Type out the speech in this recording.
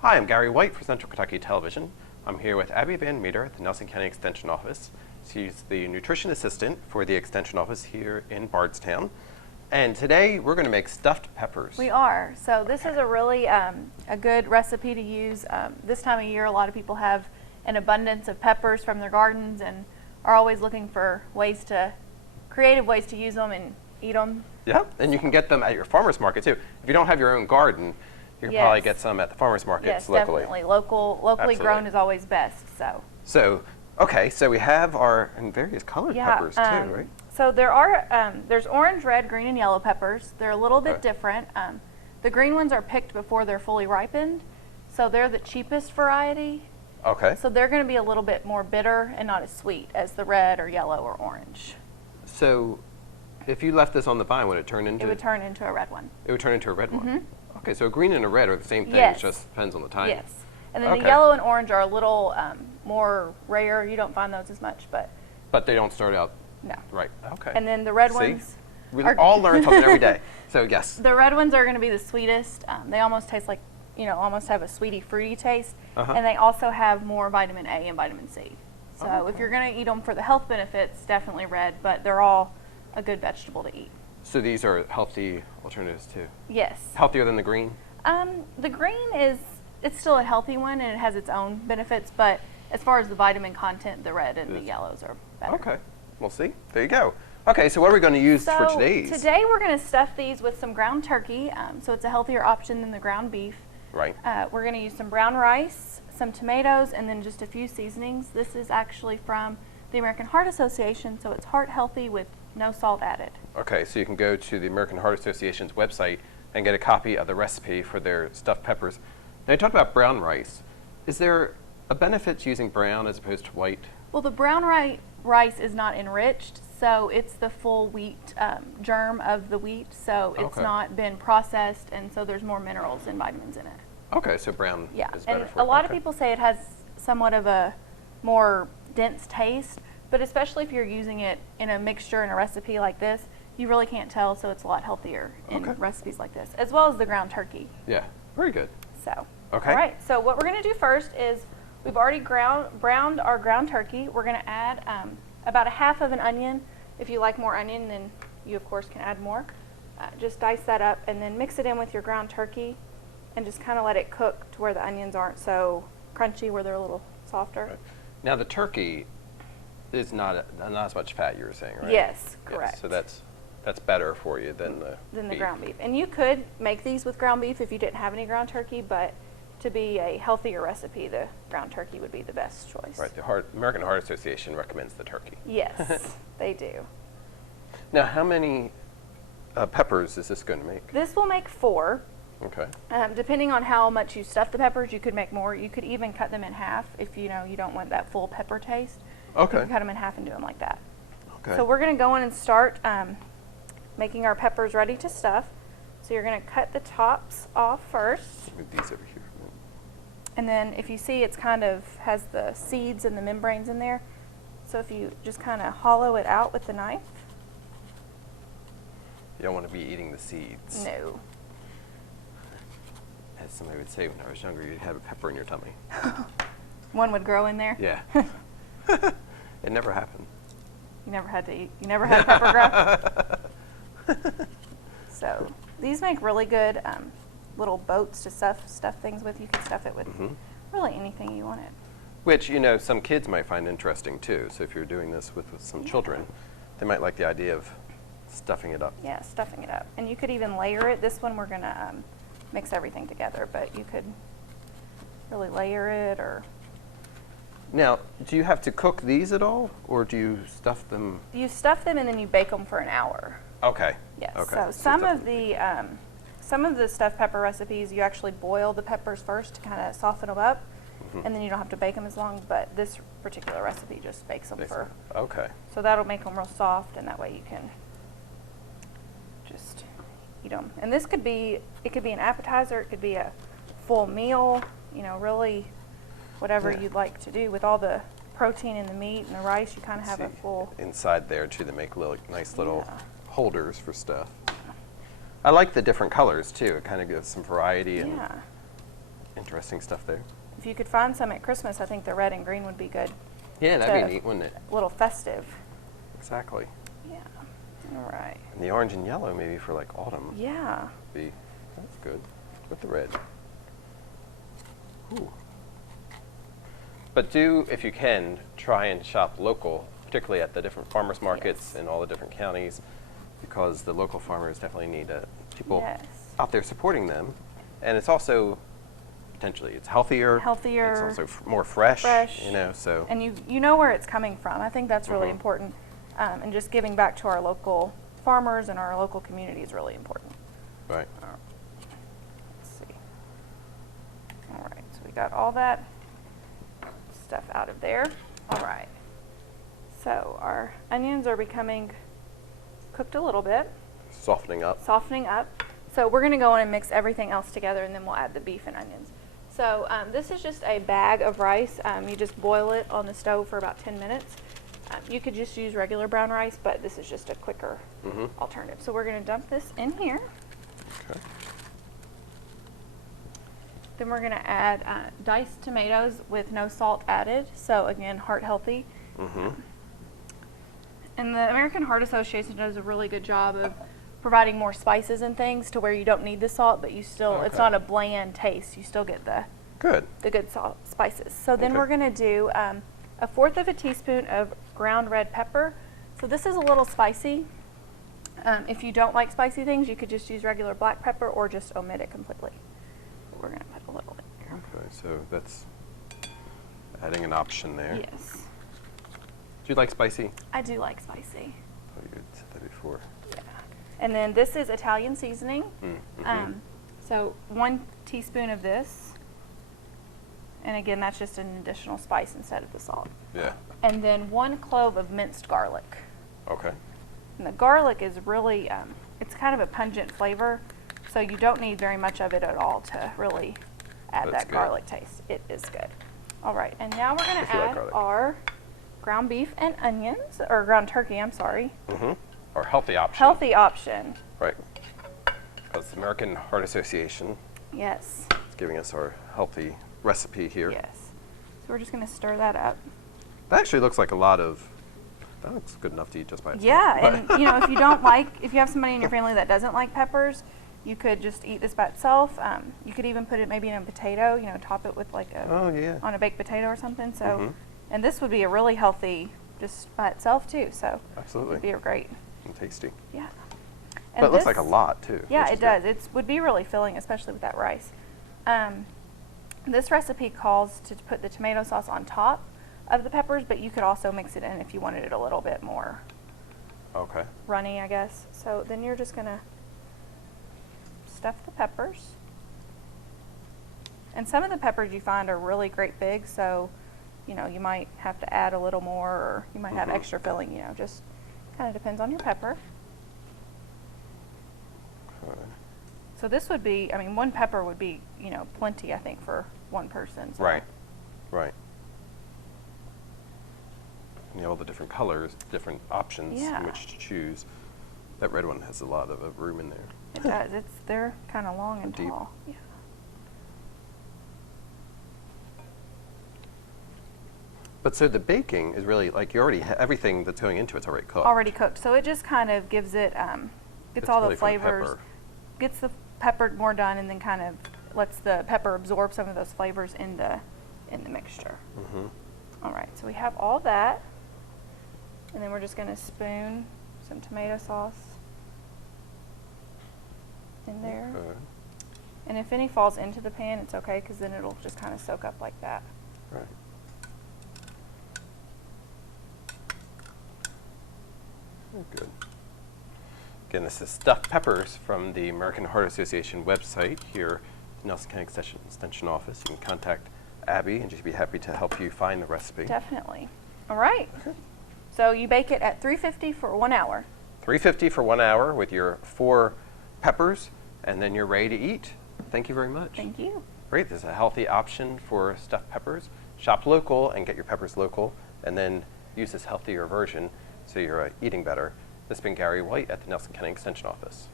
Hi, I'm Gary White for Central Kentucky Television. I'm here with Abby Van Meter at the Nelson County Extension Office. She's the nutrition assistant for the Extension Office here in Bardstown. And today we're going to make stuffed peppers. We are. So this is a really a good recipe to use. This time of year, a lot of people have an abundance of peppers from their gardens and are always looking for creative ways to use them and eat them. Yeah, and you can get them at your farmer's market too. If you don't have your own garden, you can probably get some at the farmer's markets locally. Yes, definitely. Locally grown is always best. So, okay, so we have our various colored peppers too, right? So there's orange, red, green, and yellow peppers. They're a little bit different. The green ones are picked before they're fully ripened, so they're the cheapest variety. Okay. So they're going to be a little bit more bitter and not as sweet as the red or yellow or orange. So, if you left this on the vine, would it turn into? It would turn into a red one. It would turn into a red one. Okay, so a green and a red are the same thing. Yes. It just depends on the timing. Yes. And then the yellow and orange are a little more rare. You don't find those as much, but. But they don't start out. No. Right. Okay. And then the red See? ones. We all learn something every day. So yes. The red ones are going to be the sweetest. They almost taste like, almost have a sweety, fruity taste. And they also have more vitamin A and vitamin C. So if you're going to eat them for the health benefits, definitely red, but they're all a good vegetable to eat. So these are healthy alternatives too? Yes. Healthier than the green? The green it's still a healthy one and it has its own benefits, but as far as the vitamin content, the red and the yellows are better. Okay. We'll see. There you go. Okay, so what are we going to use for today's? Today we're going to stuff these with some ground turkey, so it's a healthier option than the ground beef. Right. We're going to use some brown rice, some tomatoes, and then just a few seasonings. This is actually from the American Heart Association, so it's heart healthy with no salt added. Okay, so you can go to the American Heart Association's website and get a copy of the recipe for their stuffed peppers. Now you talked about brown rice. Is there a benefit to using brown as opposed to white? Well, the brown rice is not enriched, so it's the full wheat germ of the wheat, so it's not been processed, and so there's more minerals and vitamins in it. Okay, so brown is better for a lot of people say it has somewhat of a more dense taste, but especially if you're using it in a mixture in a recipe like this, you really can't tell, so it's a lot healthier in recipes like this, as well as the ground turkey. Yeah, very good. So, okay. All right, so what we're going to do first is we've already browned our ground turkey. We're going to add about a half of an onion. If you like more onion, then you, of course, can add more. Just dice that up and then mix it in with your ground turkey and just kind of let it cook to where the onions aren't so crunchy, where they're a little softer. Right. Now, the turkey is not as much fat, you were saying, right? Yes, correct. Yes, so that's better for you than the beef. Ground beef. And you could make these with ground beef if you didn't have any ground turkey, but to be a healthier recipe, the ground turkey would be the best choice. Right. The American Heart Association recommends the turkey. Yes, they do. Now, how many peppers is this going to make? This will make 4. Okay. Depending on how much you stuff the peppers, you could make more. You could even cut them in half if you don't want that full pepper taste. Okay. You can cut them in half and do them like that. Okay. So we're going to go in and start making our peppers ready to stuff. So you're going to cut the tops off first. Move these over here. And then if you see, it's kind of has the seeds and the membranes in there. So if you just kind of hollow it out with the knife. You don't want to be eating the seeds. No. As somebody would say when I was younger, you'd have a pepper in your tummy. One would grow in there. Yeah. It never happened. You never had to eat. You never had pepper grow. So these make really good little boats to stuff things with. You can stuff it with really anything you want it. Which, some kids might find interesting too. So if you're doing this with some children, they might like the idea of stuffing it up. Yeah, stuffing it up. And you could even layer it. This one we're going to mix everything together, but you could really layer it or... Now, do you have to cook these at all, or do you stuff them? You stuff them and then you bake them for an hour. Okay. Yes. Okay. So some of the stuffed pepper recipes, you actually boil the peppers first to kind of soften them up, and then you don't have to bake them as long. But this particular recipe just bakes them for. Okay. So that'll make them real soft, and that way you can just eat them. And this could be an appetizer. It could be a full meal. Really, whatever you'd like to do with all the protein in the meat and the rice. You kind of have a full inside there too. They make nice little holders for stuff. I like the different colors too. It kind of gives some variety Interesting stuff there. If you could find some at Christmas, I think the red and green would be good. Yeah, that'd to- be neat, wouldn't it? A little festive. Exactly. Yeah. All right. And the orange and yellow maybe for like autumn. Yeah. That's good. With the red. Ooh. But do, if you can, try and shop local, particularly at the different farmers markets Yes. in all the different counties, because the local farmers definitely need people Yes. out there supporting them. And it's also potentially it's healthier. Healthier. It's also more fresh. Fresh. You know, so And you know where it's coming from. I think that's really Mhm. important. And just giving back to our local farmers and our local community is really important. right. Let's see. All right, so we got all that stuff out of there. All right. So our onions are becoming cooked a little bit, Softening up. softening up. So we're going to go in and mix everything else together, and then we'll add the beef and onions. So this is just a bag of rice. You just boil it on the stove for about 10 minutes. You could just use regular brown rice, but this is just a quicker Mhm. alternative. So we're going to dump this in here. Okay. Then we're going to add diced tomatoes with no salt added. So again, heart healthy. Mm-hmm. And the American Heart Association does a really good job of providing more spices and things to where you don't need the salt, but you still, it's Okay. not a bland taste. You still get the Good. good salt spices. So then Okay. we're going to do 1/4 of a teaspoon of ground red pepper. So this is a little spicy. If you don't like spicy things, you could just use regular black pepper or just omit it completely. We're going to put a little in here. Okay, so that's adding an option there. Yes, Do you like spicy? I do like spicy. Oh, you had said that before. Yeah. And then this is Italian seasoning. Mm-hmm. So 1 teaspoon of this. And again, that's just an additional spice instead of the salt. Yeah. And then 1 clove of minced garlic. Okay. And the garlic is really, it's kind of a pungent flavor, so you don't need very much of it at all to really add That's that good. garlic taste. It is good. All right, and now we're going If to you like add garlic. our ground beef and onions, or ground turkey, I'm sorry. Mm-hmm. Or healthy option. Healthy option. Right. Because the American Heart Association Yes, is giving us our healthy recipe here. yes. So we're just going to stir that up. That actually looks like a lot of. That looks good enough to eat just by itself. Yeah, But- and if you don't like, if you have somebody in your family that doesn't like peppers, you could just eat this by itself. You could even put it maybe in a potato, top it with like Oh yeah. on a baked potato or something. So, Mhm. and this would be a really healthy just by itself too. So Absolutely. it'd be a great, And tasty. yeah. But it looks like a lot too. Yeah, which it is does. good. It would be really filling, especially with that rice. This recipe calls to put the tomato sauce on top of the peppers, but you could also mix it in if you wanted it a little bit more Okay. runny, I guess. So then you're just gonna stuff the peppers. And some of the peppers you find are really great big, so you might have to add a little more, or you might have Mhm. extra filling, just kind of depends on your pepper. Okay. So this would be, 1 pepper would be, plenty, I think, for 1 person. So. Right. Right. And all the different colors, different options Yeah. in which to choose. That red one has a lot of room in there. It does. They're kind of long and Deep. tall. Yeah. But so the baking is really like you already everything that's going into it's already cooked. Already cooked. So it just kind of gives it, gets It's all really the for the flavors, pepper. gets the pepper more done, and then kind of lets the pepper absorb some of those flavors in the mixture. Mm-hmm. All right. So we have all that, and then we're just going to spoon some tomato sauce in there. Okay. And if any falls into the pan, it's okay, because then it'll just kind of soak up like that. Right. Very good. Again, this is stuffed peppers from the American Heart Association website here, Nelson County Extension Office. You can contact Abby, and she'd be happy to help you find the recipe. Definitely. All right. So you bake it at 350 for 1 hour. 350 for 1 hour with your 4 peppers, and then you're ready to eat. Thank you very much. Thank you. Great. This is a healthy option for stuffed peppers. Shop local and get your peppers local, and then use this healthier version so you're eating better. This has been Gary White at the Nelson County Extension Office.